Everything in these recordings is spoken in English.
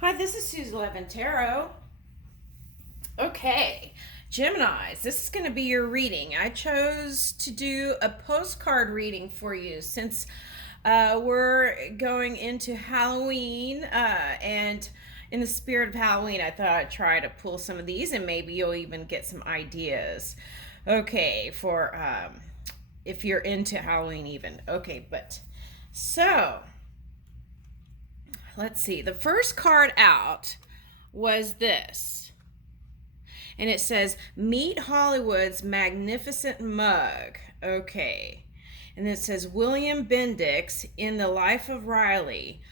Hi, this is Suze 11 Tarot. Okay, Geminis, this is going to be your reading. I chose to do a postcard reading for you since we're going into Halloween, and in the spirit of Halloween, I thought I'd try to pull some of these and maybe you'll even get some ideas. Okay, for if you're into Halloween, even. Okay, but so let's see. The first card out was this. And it says, Meet Hollywood's magnificent mug. Okay. And it says, William Bendix in the Life of Riley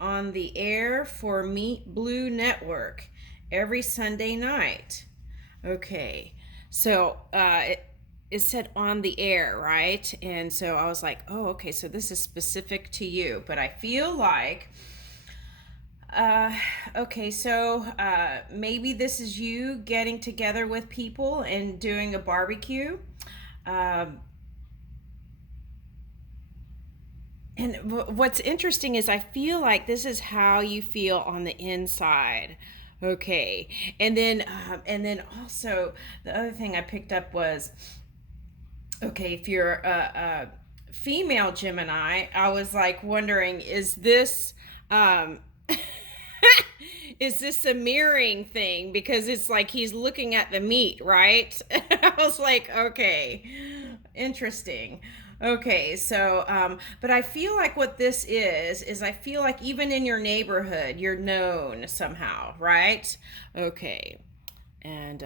on the air for Meet Blue Network every Sunday night. Okay. So it said on the air, right? And so I was like, oh, okay, so this is specific to you. But I feel like uh, okay, so maybe this is you getting together with people and doing a barbecue. Um, and what's interesting is I feel like this is how you feel on the inside. Okay, and then also the other thing I picked up was, okay, if you're a female Gemini, I was like wondering, is this is this a mirroring thing? Because it's like he's looking at the meat, right? I was like, okay, interesting. Okay, so, but I feel like what this is I feel like even in your neighborhood, you're known somehow, right? Okay, and,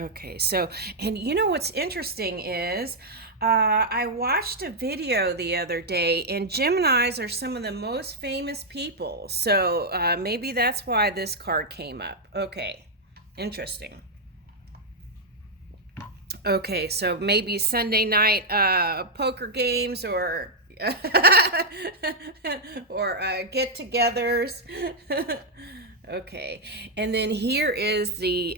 okay, so, and you know what's interesting is I watched a video the other day, and Geminis are some of the most famous people. So maybe that's why this card came up. Okay, interesting. Okay, so maybe Sunday night poker games or or get-togethers. Okay, and then here is the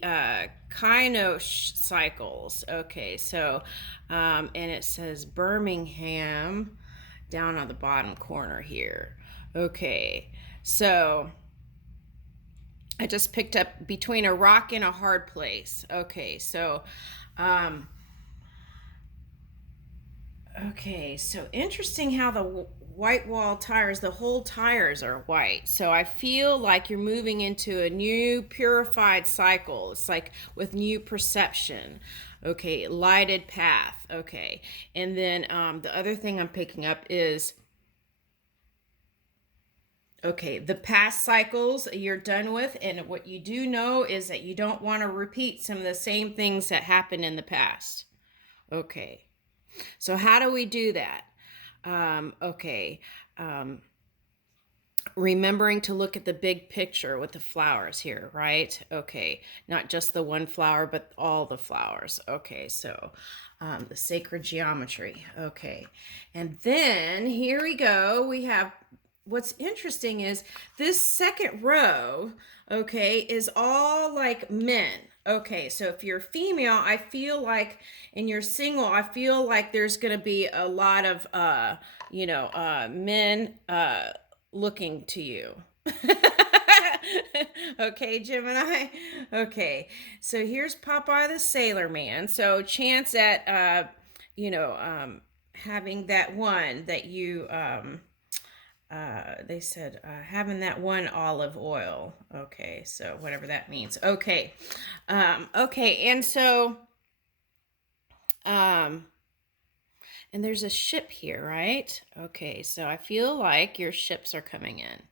Kainos cycles. Okay, so and it says Birmingham down on the bottom corner here. Okay, so I just picked up between a rock and a hard place. Okay, so um, okay, so interesting how the white wall tires, the whole tires are white. So I feel like you're moving into a new purified cycle. It's like with new perception. Okay, lighted path. Okay, and then the other thing I'm picking up is, okay, the past cycles you're done with, and what you do know is that you don't want to repeat some of the same things that happened in the past. Okay, so how do we do that? Okay, um, remembering to look at the big picture with the flowers here, right? Okay, not just the one flower, but all the flowers. Okay, so the sacred geometry. Okay, and then here we go. We have, what's interesting is this second row, okay, is all like men. Okay, so if you're female, I feel like, and you're single, I feel like there's going to be a lot of, men looking to you. Okay, Gemini. Okay, so here's Popeye the Sailor Man. So chance at, having that one that you, they said having that one olive oil. Okay, so whatever that means. Okay, okay, and so, um, and there's a ship here, right? Okay, so I feel like your ships are coming in.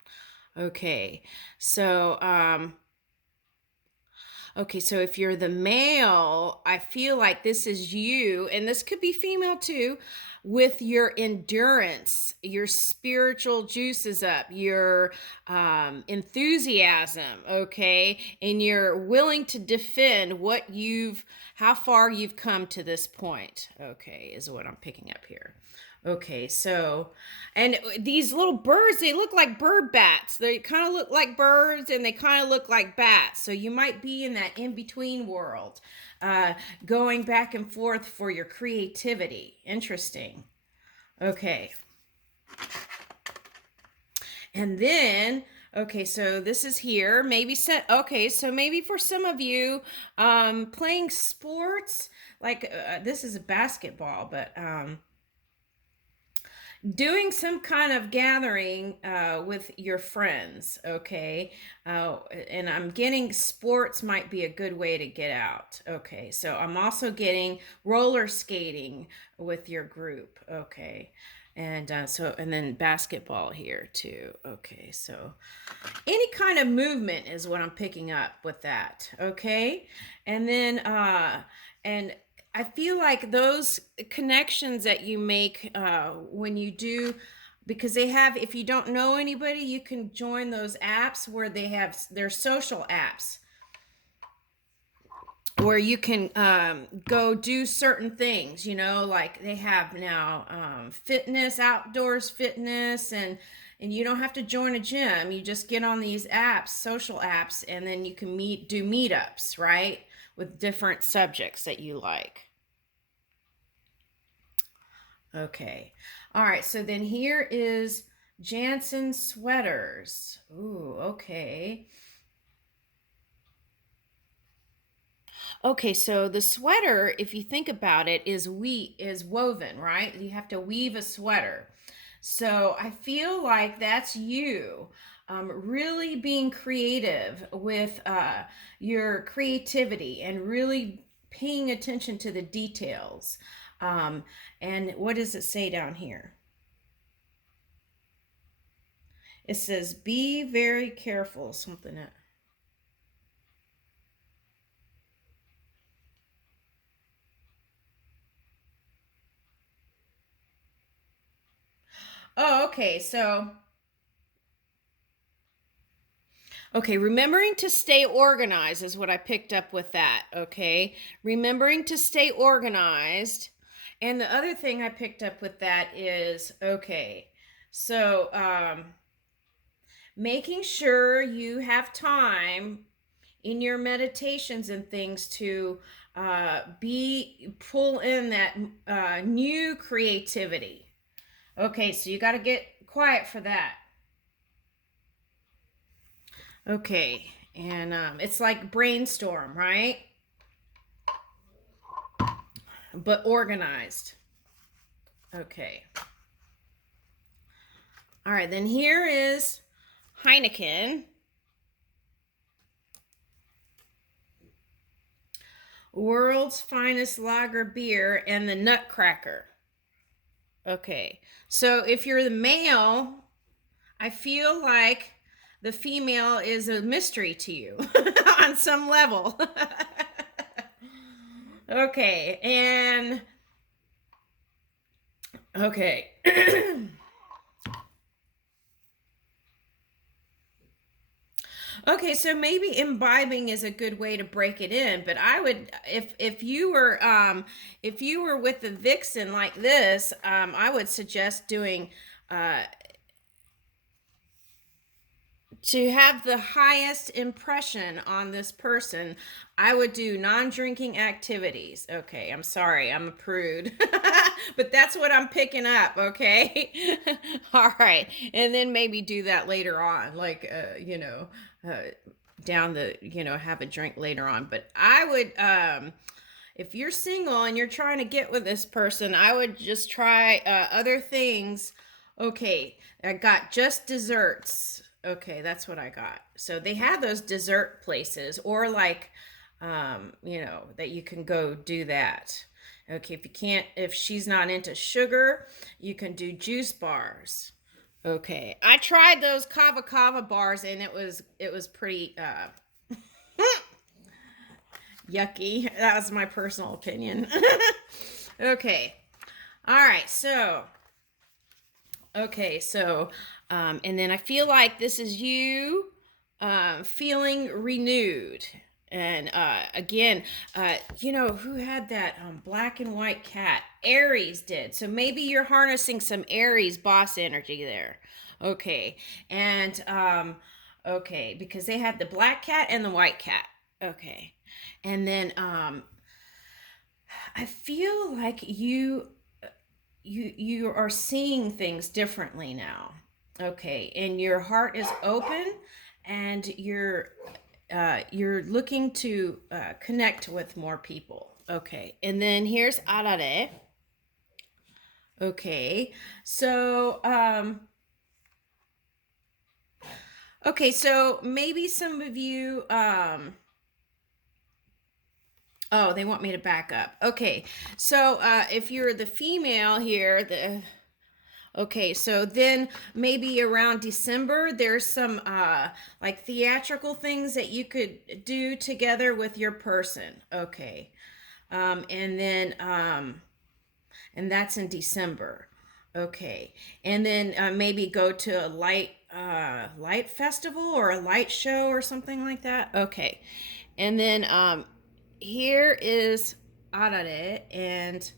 Okay, so okay, so if you're the male, I feel like this is you, and this could be female too, with your endurance, your spiritual juices up, your enthusiasm, okay, and you're willing to defend how far you've come to this point, okay, is what I'm picking up here. Okay, so, and these little birds, they look like bird bats. They kind of look like birds and they kind of look like bats. So you might be in that in between world, going back and forth for your creativity. Interesting. Okay. And then, okay, so this is here. Maybe okay, so maybe for some of you, playing sports, like this is a basketball, but doing some kind of gathering with your friends, okay? And I'm getting sports might be a good way to get out. Okay, so I'm also getting roller skating with your group, okay? And and then basketball here too. Okay, so any kind of movement is what I'm picking up with that, okay? And then and I feel like those connections that you make when you do, because they have, if you don't know anybody, you can join those apps where they have their social apps where you can go do certain things, you know, like they have now fitness, outdoors fitness, and you don't have to join a gym. You just get on these apps, social apps, and then you can do meetups, right, with different subjects that you like. Okay. All right. So then here is Jansen sweaters. Ooh, okay. Okay, so the sweater, if you think about it, is woven, right? You have to weave a sweater. So I feel like that's you, really being creative with your creativity and really paying attention to the details. Um, and what does it say down here? It says, be very careful, something that. Oh, okay. So, okay, remembering to stay organized is what I picked up with that. Okay, remembering to stay organized. And the other thing I picked up with that is, okay, so making sure you have time in your meditations and things to be pull in that new creativity. Okay, so you got to get quiet for that. Okay, and it's like brainstorm, right? But organized. Okay. All right, then here is Heineken, world's finest lager beer, and the Nutcracker. Okay, so if you're the male, I feel like the female is a mystery to you on some level. Okay, and okay. Okay, so maybe imbibing is a good way to break it in, but I would, if you were with the vixen like this, I would suggest doing uh to have the highest impression on this person. I would do non-drinking activities. Okay, I'm sorry, I'm a prude. But that's what I'm picking up, okay? All right. And then maybe do that later on, like uh down the, have a drink later on. But I would if you're single and you're trying to get with this person, I would just try other things. Okay, I got just desserts. Okay, that's what I got. So they have those dessert places, or like, that you can go do that. Okay, if she's not into sugar, you can do juice bars. Okay, I tried those kava kava bars and it was pretty yucky. That was my personal opinion. Okay, all right, so and then I feel like this is you feeling renewed. And again, who had that black and white cat? Aries did. So maybe you're harnessing some Aries boss energy there. Okay. And okay, because they had the black cat and the white cat. Okay. And then I feel like you are seeing things differently now. Okay, and your heart is open, and you're looking to connect with more people. Okay, and then here's Arare. Okay, so okay, so maybe some of you oh, they want me to back up. Okay, so if you're the female here, the okay, so then maybe around December, there's some like theatrical things that you could do together with your person. Okay, and then and that's in December. Okay, and then maybe go to a light festival or a light show or something like that. Okay, and then here is Arare, and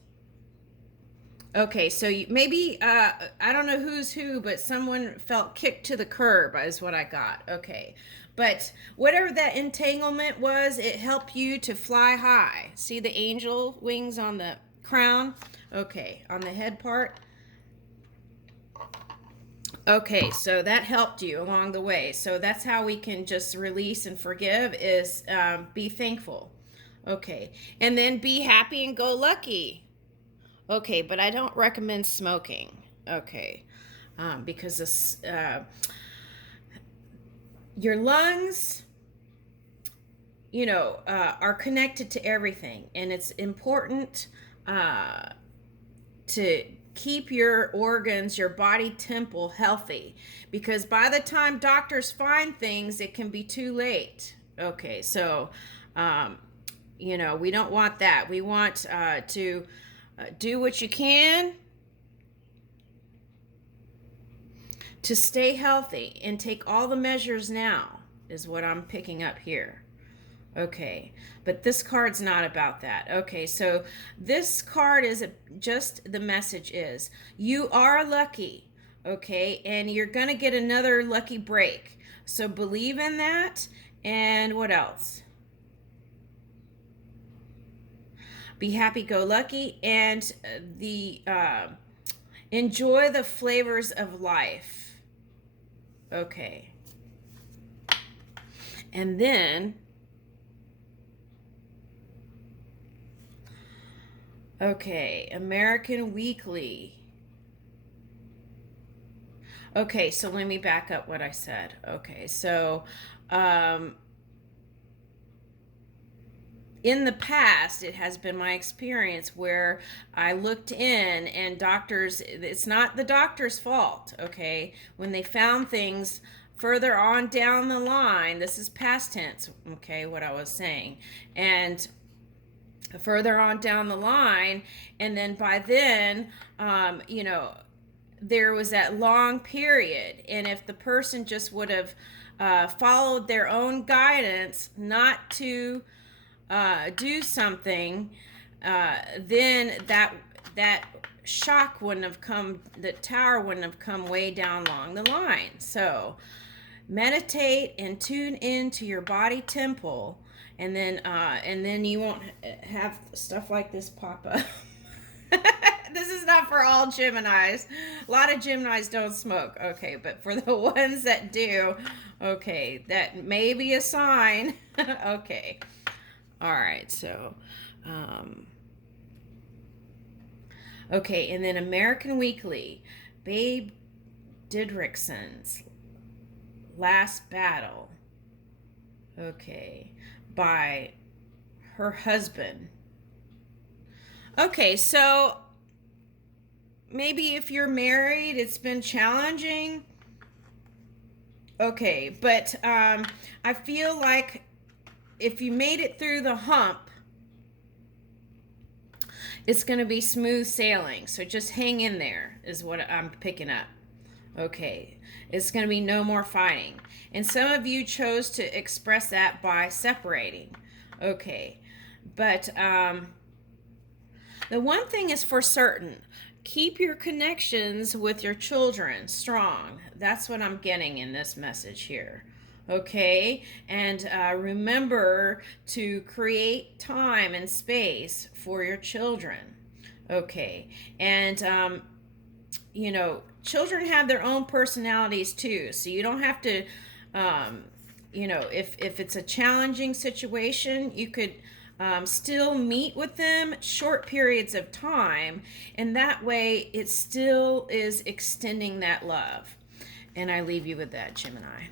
okay, so maybe I don't know who's who, but someone felt kicked to the curb is what I got. Okay, but whatever that entanglement was, it helped you to fly high. See the angel wings on the crown? Okay, on the head part. Okay, so that helped you along the way. So that's how we can just release and forgive is be thankful. Okay, and then be happy and go lucky. Okay, but I don't recommend smoking. Okay, because this, your lungs, are connected to everything, and it's important to keep your organs, your body temple healthy, because by the time doctors find things, it can be too late. Okay, so, we don't want that. We want to do what you can to stay healthy and take all the measures now, is what I'm picking up here. Okay, but this card's not about that. Okay, so this card is just the message is you are lucky, okay, and you're gonna get another lucky break. So believe in that. And what else? Be happy, go lucky, and the enjoy the flavors of life. Okay, and then okay, American Weekly. Okay, so let me back up what I said. Okay, so in the past, it has been my experience where I looked in and doctors, it's not the doctor's fault, okay? When they found things further on down the line, this is past tense, okay, what I was saying. And further on down the line, and then by then, there was that long period. And if the person just would have followed their own guidance not to do something, then that shock wouldn't have come, the tower wouldn't have come way down along the line. So meditate and tune into your body temple, and then you won't have stuff like this pop up. This is not for all Geminis. A lot of Geminis don't smoke. Okay, but for the ones that do, okay, that may be a sign. Okay. All right, so, okay, and then American Weekly, Babe Didrikson's Last Battle, okay, by her husband. Okay, so maybe if you're married, it's been challenging. Okay, but I feel like if you made it through the hump, it's going to be smooth sailing. So just hang in there is what I'm picking up. Okay, it's going to be no more fighting. And some of you chose to express that by separating. Okay, but the one thing is for certain. Keep your connections with your children strong. That's what I'm getting in this message here. Okay, and remember to create time and space for your children. Okay, and children have their own personalities too, so you don't have to, if it's a challenging situation, you could still meet with them short periods of time, and that way it still is extending that love. And I leave you with that, Gemini.